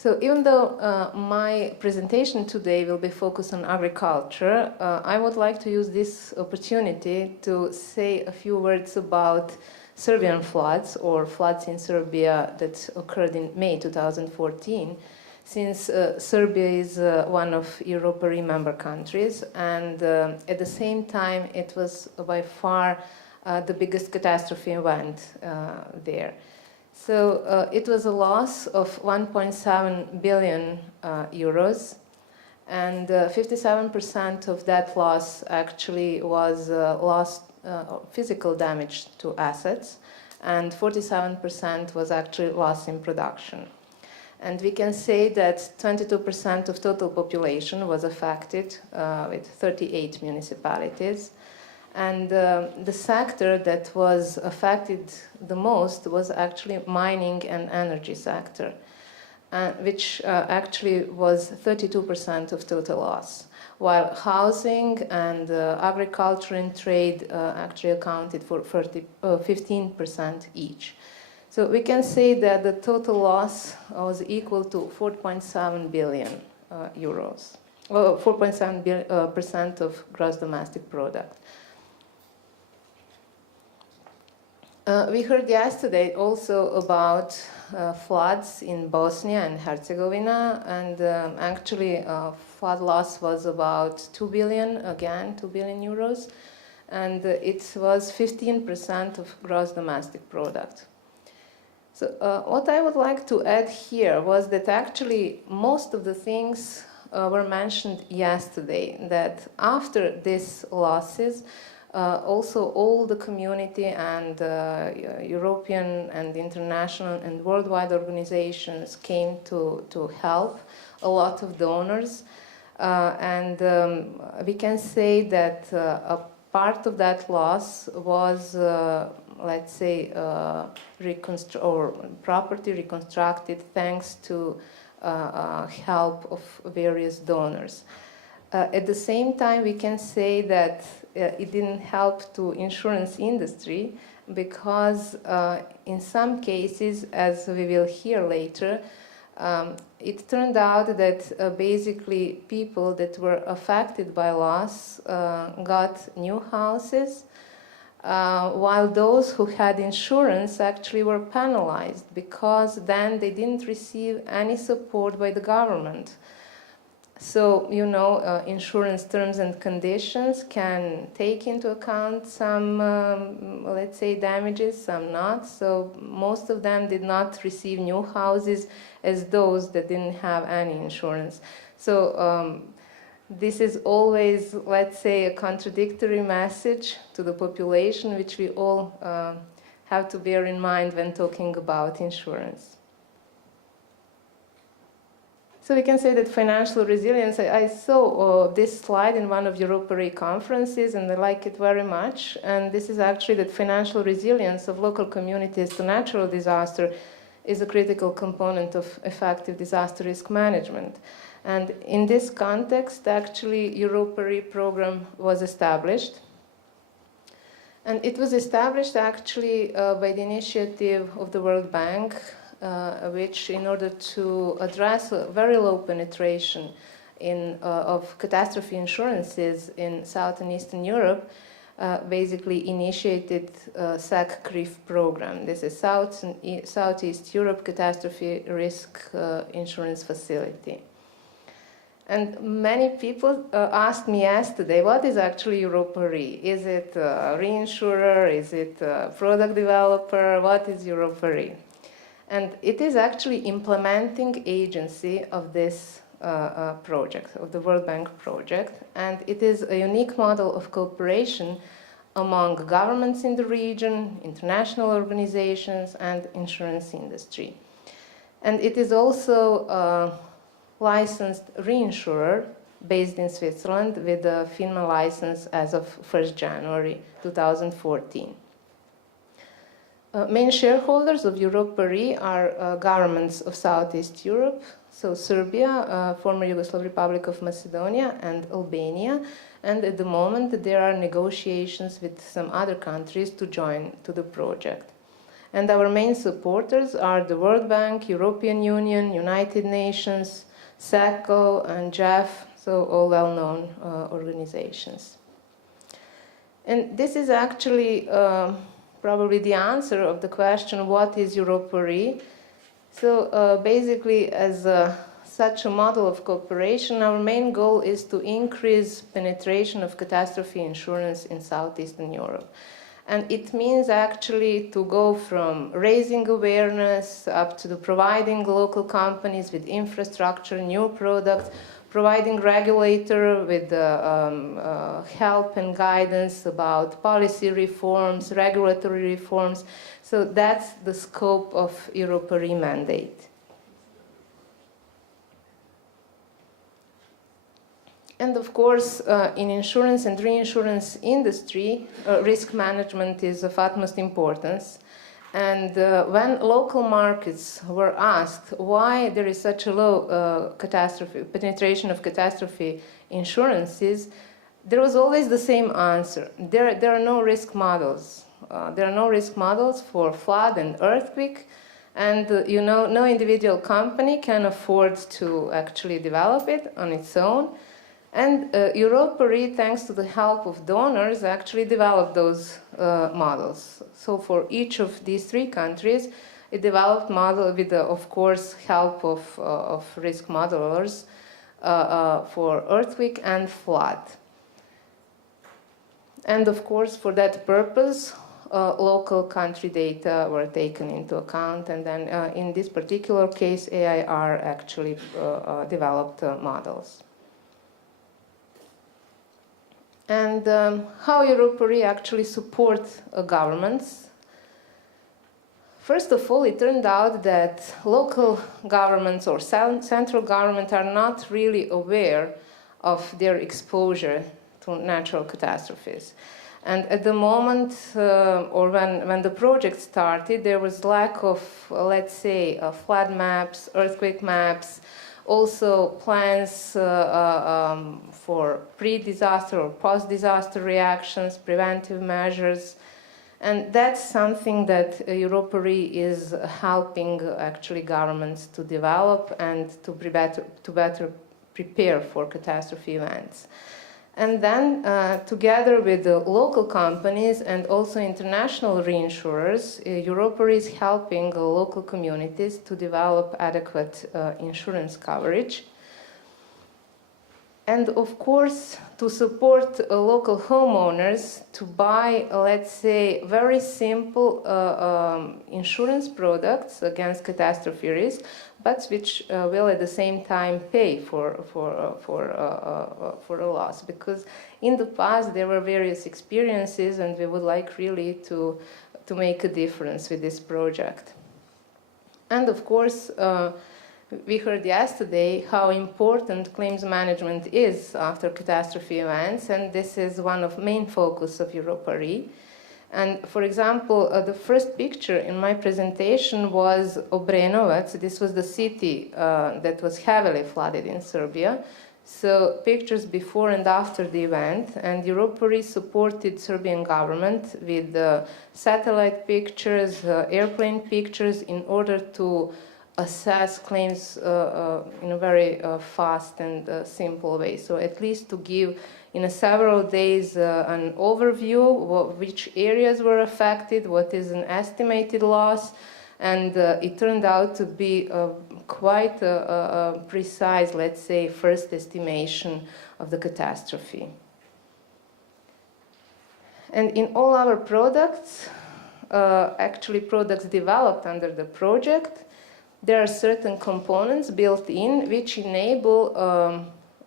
So even though my presentation today will be focused on agriculture, I would like to use this opportunity to say a few words about Serbian floods, or floods in Serbia that occurred in May 2014, since Serbia is one of European member countries, and at the same time it was by far the biggest catastrophe event there. So it was a loss of 1.7 billion euros, and 57% of that loss actually was physical damage to assets, and 47% was actually loss in production. And we can say that 22% of total population was affected with 38 municipalities. And the sector that was affected the most was actually mining and energy sector, which actually was 32% of total loss, while housing and agriculture and trade actually accounted for 15% each. So we can say that the total loss was equal to 4.7 billion euros, 4.7% of gross domestic product. We heard yesterday also about floods in Bosnia and Herzegovina, and actually flood loss was about 2 billion, again 2 billion euros, and it was 15% of gross domestic product. So what I would like to add here was that actually most of the things were mentioned yesterday, that after these losses, also all the community and European and international and worldwide organizations came to help, a lot of donors, and we can say that a part of that loss was, let's say, property reconstructed thanks to help of various donors. At the same time, we can say that it didn't help to insurance industry, because in some cases, as we will hear later, it turned out that basically people that were affected by loss got new houses, while those who had insurance actually were penalized, because then they didn't receive any support by the government. So, you know, insurance terms and conditions can take into account some, let's say, damages, some not. So most of them did not receive new houses as those that didn't have any insurance. So this is always, let's say, a contradictory message to the population, which we all have to bear in mind when talking about insurance. So we can say that financial resilience, I saw this slide in one of European conferences, and I like it very much. And this is actually that financial resilience of local communities to natural disaster is a critical component of effective disaster risk management. And in this context, actually, European program was established. And it was established actually by the initiative of the World Bank, which, in order to address a very low penetration of catastrophe insurances in South and Eastern Europe, basically initiated SAC-CRIF program. This is Southeast Europe Catastrophe Risk Insurance Facility. And many people asked me yesterday, what is actually Europa Re? Is it a reinsurer? Is it a product developer? What is Europa Re? And it is actually implementing agency of this project, of the World Bank project. And it is a unique model of cooperation among governments in the region, international organizations, and insurance industry. And it is also a licensed reinsurer based in Switzerland with a FINMA license as of 1st January 2014. Main shareholders of Europa Re are governments of Southeast Europe, so Serbia, former Yugoslav Republic of Macedonia, and Albania. And at the moment, there are negotiations with some other countries to join to the project. And our main supporters are the World Bank, European Union, United Nations, SACO, and JEF, so all well-known organizations. And this is actually probably the answer of the question, what is Europa-RE? So basically, as such a model of cooperation, our main goal is to increase penetration of catastrophe insurance in Southeastern Europe. And it means actually to go from raising awareness up to providing local companies with infrastructure, new products, providing regulator with help and guidance about policy reforms, regulatory reforms. So that's the scope of Europa-RE mandate. And of course, in insurance and reinsurance industry, risk management is of utmost importance. And when local markets were asked why there is such a low penetration of catastrophe insurances, there was always the same answer. There are no risk models. There are no risk models for flood and earthquake. And no individual company can afford to actually develop it on its own. And Europa-RE, thanks to the help of donors, actually developed those models. So for each of these three countries, it developed model with, of course, help of risk modelers for earthquake and flood. And of course, for that purpose, local country data were taken into account. And then in this particular case, AIR actually developed models. And how Europa-RE actually supports governments. First of all, it turned out that local governments or central government are not really aware of their exposure to natural catastrophes. And at the moment, or when the project started, there was lack of, let's say, flood maps, earthquake maps, also plans for pre-disaster or post-disaster reactions, preventive measures. And that's something that Europa-RE is helping actually governments to develop and to better prepare for catastrophe events. And then, together with the local companies and also international reinsurers, Europa-RE is helping local communities to develop adequate insurance coverage. And of course, to support local homeowners to buy, let's say, very simple insurance products against catastrophe risk, but which will at the same time pay for a loss. Because in the past there were various experiences, and we would like really to make a difference with this project. And of course, we heard yesterday how important claims management is after catastrophe events, and this is one of the main focus of Europa-RE. And for example, the first picture in my presentation was Obrenovac. This was the city that was heavily flooded in Serbia. So pictures before and after the event, and Europa-RE supported Serbian government with satellite pictures, airplane pictures, in order to assess claims in a very fast and simple way. So at least to give in several days an overview, which areas were affected, what is an estimated loss, and it turned out to be quite a precise, let's say, first estimation of the catastrophe. And in all our products, actually products developed under the project, there are certain components built in which enable,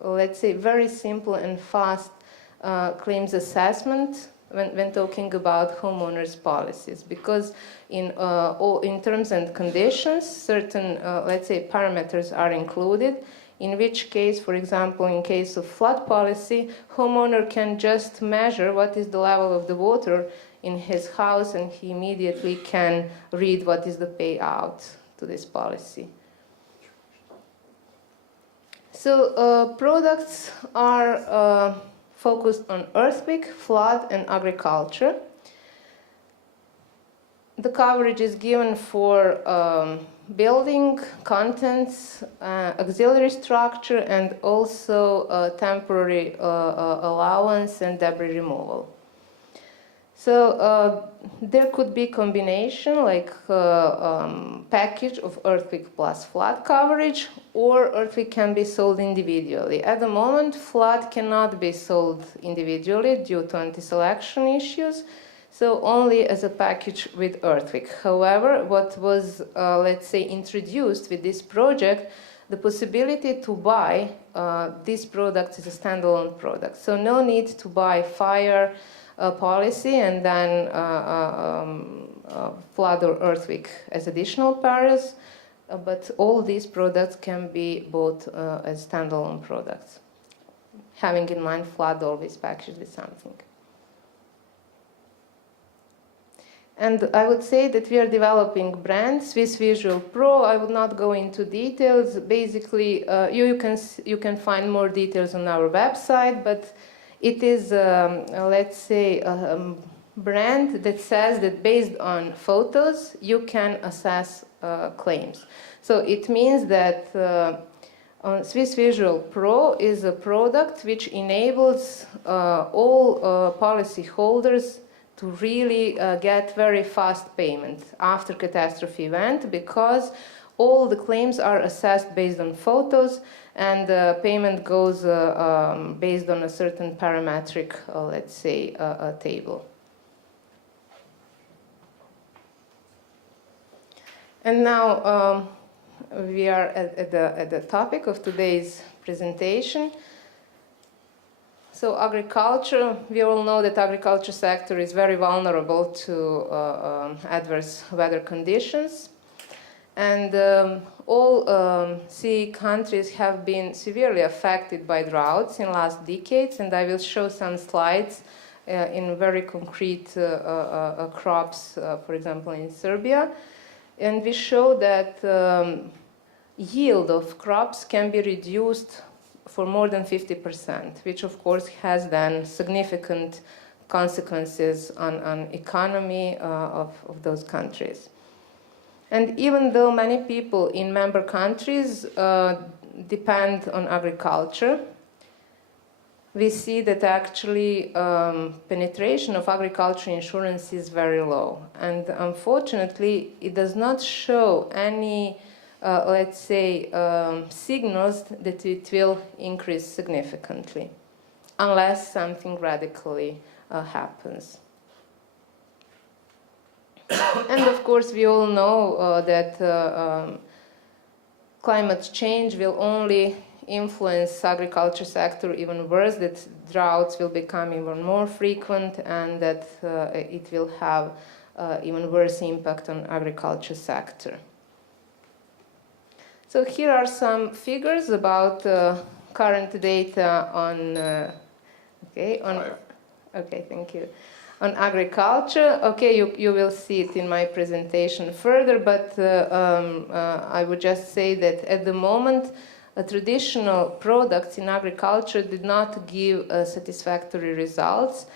let's say, very simple and fast claims assessment when talking about homeowners' policies. Because in terms and conditions, certain, let's say, parameters are included, in which case, for example, in case of flood policy, homeowner can just measure what is the level of the water in his house, and he immediately can read what is the payout to this policy. So products are focused on earthquake, flood, and agriculture. the coverage is given for building, contents, auxiliary structure, and also temporary allowance and debris removal. So there could be combination like package of earthquake plus flood coverage, or earthquake can be sold individually. At the moment, flood cannot be sold individually due to anti-selection issues, so only as a package with earthquake. However, what was, let's say, introduced with this project, the possibility to buy these products as a standalone product. So no need to buy fire policy and then flood or earthquake as additional perils, but all these products can be bought as standalone products, having in mind flood always packaged with something. And I would say that we are developing brand Swiss Visual Pro. I would not go into details. Basically, you can find more details on our website, but it is, let's say, a brand that says that based on photos, you can assess claims. So it means that Swiss Visual Pro is a product which enables all policy holders to really get very fast payment after catastrophe event, because all the claims are assessed based on photos, and payment goes based on a certain parametric, let's say, table. And now we are at the topic of today's presentation. So agriculture, we all know that agriculture sector is very vulnerable to adverse weather conditions. And all sea countries have been severely affected by droughts in last decades, and I will show some slides in very concrete crops, for example, in Serbia. And we show that yield of crops can be reduced for more than 50%, which of course has then significant consequences on economy of those countries. And even though many people in member countries depend on agriculture, we see that actually penetration of agriculture insurance is very low. And unfortunately, it does not show any let's say, signals that it will increase significantly, unless something radically happens. And of course, we all know that climate change will only influence agriculture sector even worse, that droughts will become even more frequent, and that it will have even worse impact on agriculture sector. So here are some figures about current data on, okay, thank you, on agriculture. Okay, you will see it in my presentation further, but I would just say that at the moment, traditional products in agriculture did not give satisfactory results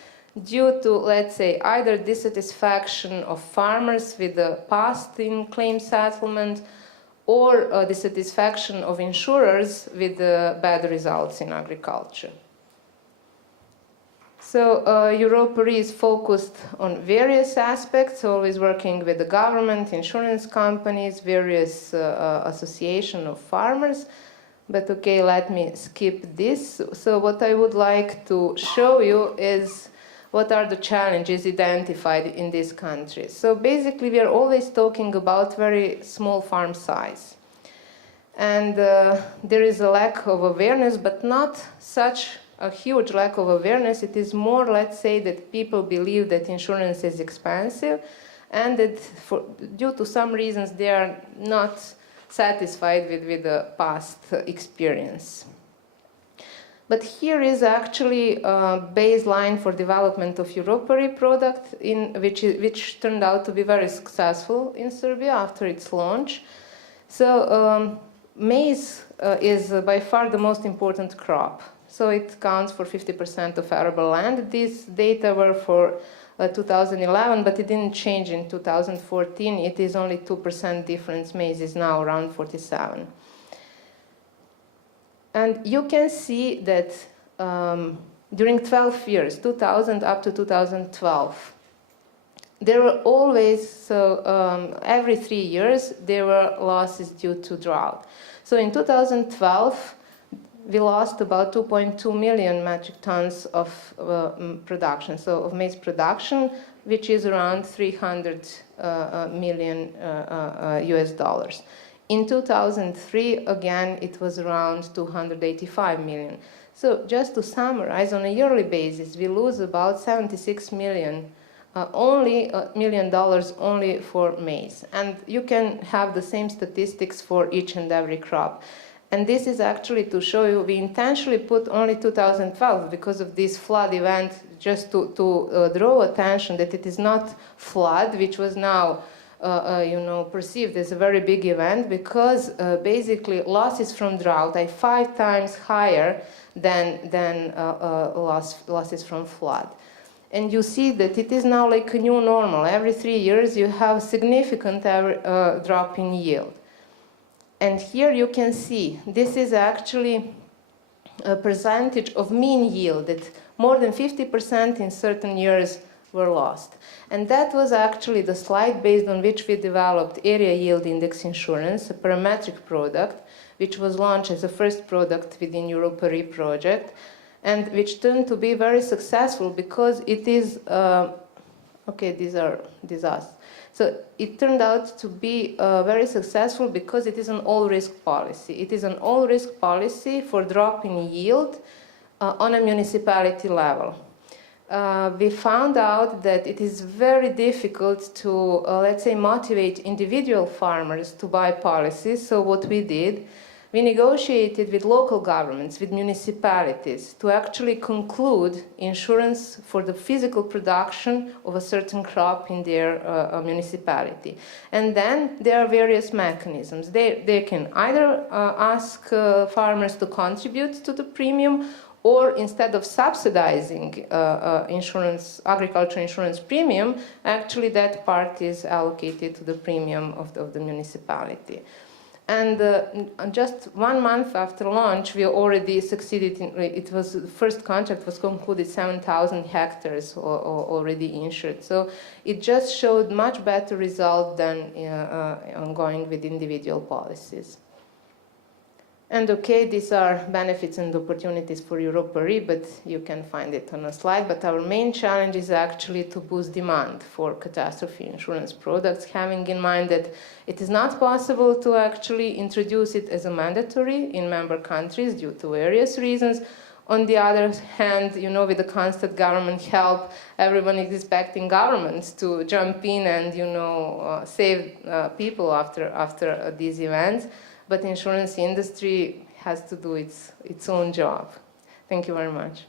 due to, let's say, either dissatisfaction of farmers with the past in claim settlement, or dissatisfaction of insurers with bad results in agriculture. So Europa is focused on various aspects, always working with the government, insurance companies, various associations of farmers. But okay, let me skip this. So what I would like to show you is what are the challenges identified in these countries. So basically, we are always talking about very small farm size. And there is a lack of awareness, but not such a huge lack of awareness. It is more, let's say, that people believe that insurance is expensive, and that due to some reasons they are not satisfied with the past experience. But here is actually a baseline for development of Europari product, which turned out to be very successful in Serbia after its launch. So maize is by far the most important crop. So it counts for 50% of arable land. These data were for 2011, but it didn't change in 2014. It is only 2% difference. Maize is now around 47. And you can see that during 12 years, 2000 up to 2012, there were always, every 3 years, there were losses due to drought. So in 2012, we lost about 2.2 million metric tons of production, so of maize production, which is around 300 million US dollars. In 2003, again, it was around 285 million. So just to summarize, on a yearly basis, we lose about 76 million only $1 million only for maize. And you can have the same statistics for each and every crop. And this is actually to show you, we intentionally put only 2012 because of this flood event, just to draw attention that it is not flood, which was now perceived as a very big event, because basically losses from drought are 5 times higher than losses from flood. And you see that it is now like a new normal. Every 3 years you have significant drop in yield. And here you can see, this is actually a percentage of mean yield, that more than 50% in certain years were lost. And that was actually the slide based on which we developed Area Yield Index Insurance, a parametric product, which was launched as a first product within Europa RE project, and which turned to be very successful because it is, okay, these are disasters. So it turned out to be very successful because it is an all-risk policy. It is an all-risk policy for drop in yield on a municipality level. We found out that it is very difficult to, let's say, motivate individual farmers to buy policies. So what we did, we negotiated with local governments, with municipalities, to actually conclude insurance for the physical production of a certain crop in their municipality. And then there are various mechanisms. They can either ask farmers to contribute to the premium, or instead of subsidizing agriculture insurance premium, actually that part is allocated to the premium of the municipality. And just 1 month after launch, we already succeeded in, it was, the first contract was concluded, 7,000 hectares already insured. So it just showed much better result than ongoing with individual policies. And okay, these are benefits and opportunities for Europa RE, but you can find it on a slide. But our main challenge is actually to boost demand for catastrophe insurance products, having in mind that it is not possible to actually introduce it as a mandatory in member countries due to various reasons. On the other hand, with the constant government help, everyone is expecting governments to jump in and, save people after these events. But the insurance industry has to do its own job. Thank you very much.